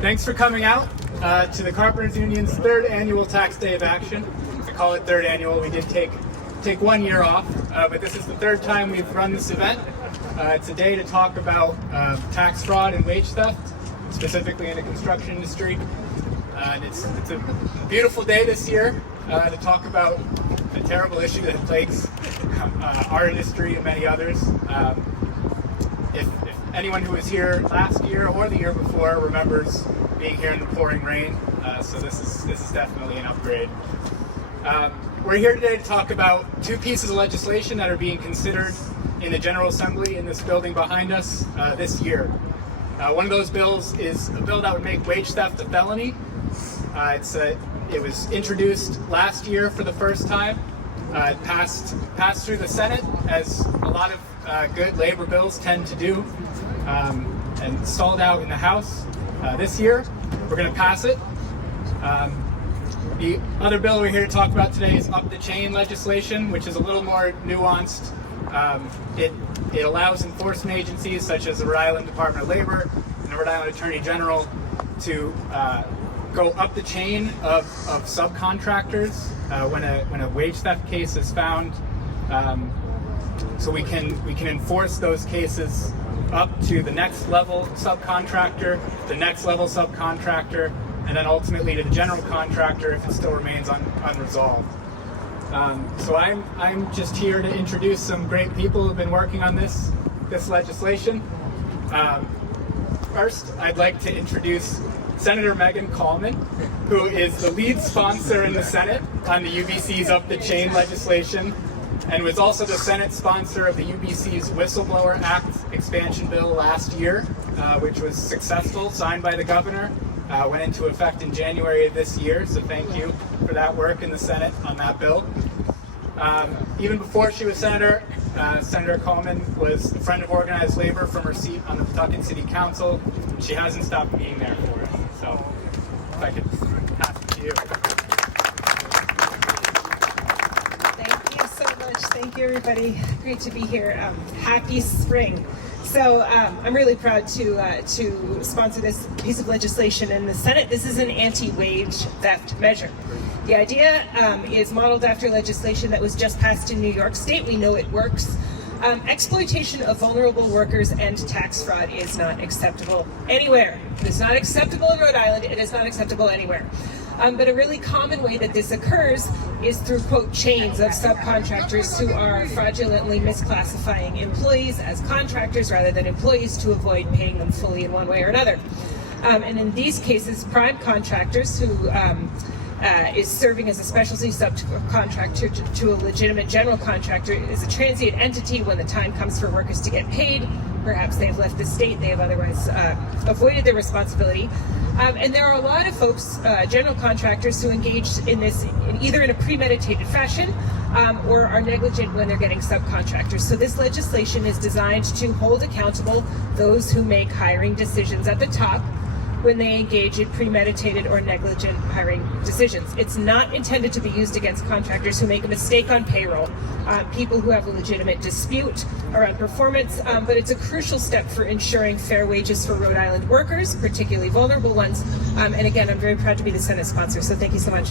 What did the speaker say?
Thanks for coming out to the Carpenters Union's third annual Tax Day of Action. I call it third annual. We did take 1 year off, but this is the third time we've run this event. It's a day to talk about tax fraud and wage theft, specifically in the construction industry. It's a beautiful day this year to talk about a terrible issue that plagues our industry and many others. If anyone who was here last year or the year before remembers being here in the pouring rain, so this is definitely an upgrade. We're here today to talk about two pieces of legislation that are being considered in the General Assembly in this building behind us this year. One of those bills is a bill that would make wage theft a felony. It was introduced last year for the first time. It passed through the Senate, as a lot of good labor bills tend to do, and stalled out in the House. This year, we're going to pass it. The other bill we're here to talk about today is up the chain legislation, which is a little more nuanced. It allows enforcement agencies such as the Rhode Island Department of Labor and the Rhode Island Attorney General to go up the chain of subcontractors when a wage theft case is found. So we can enforce those cases up to the next level subcontractor, the next level subcontractor, and then ultimately to the general contractor if it still remains unresolved. So I'm just here to introduce some great people who've been working on this legislation. First, I'd like to introduce Senator Coleman, who is the lead sponsor in the Senate on the UBC's Up the Chain legislation, and was also the Senate sponsor of the UBC's Whistleblower Act expansion bill last year, which was successful, signed by the governor, went into effect in January of this year, so thank you for that work in the Senate on that bill. Even before she was senator, Senator Coleman was a friend of organized labor from her seat on the Pawtucket City Council. She hasn't stopped being there for us, so if I could pass it to you. Thank you, everybody. Great to be here. Happy spring. So I'm really proud to sponsor this piece of legislation in the Senate. This is an anti-wage theft measure. The idea is modeled after legislation that was just passed in New York State. We know it works. Exploitation of vulnerable workers and tax fraud is not acceptable anywhere. It is not acceptable in Rhode Island. It is not acceptable anywhere. But a really common way that this occurs is through, quote, chains of subcontractors who are fraudulently misclassifying employees as contractors rather than employees to avoid paying them fully in one way or another. And in these cases, prime contractors who is serving as a specialty subcontractor to a legitimate general contractor is a transient entity when the time comes for workers to get paid. Perhaps they've left the state, they have otherwise avoided their responsibility. And there are a lot of folks, general contractors, who engage in this either in a premeditated fashion or are negligent when they're getting subcontractors. So this legislation is designed to hold accountable those who make hiring decisions at the top when they engage in premeditated or negligent hiring decisions. It's not intended to be used against contractors who make a mistake on payroll, people who have a legitimate dispute around performance, but it's a crucial step for ensuring fair wages for Rhode Island workers, particularly vulnerable ones. And again, I'm very proud to be the Senate sponsor, so thank you so much.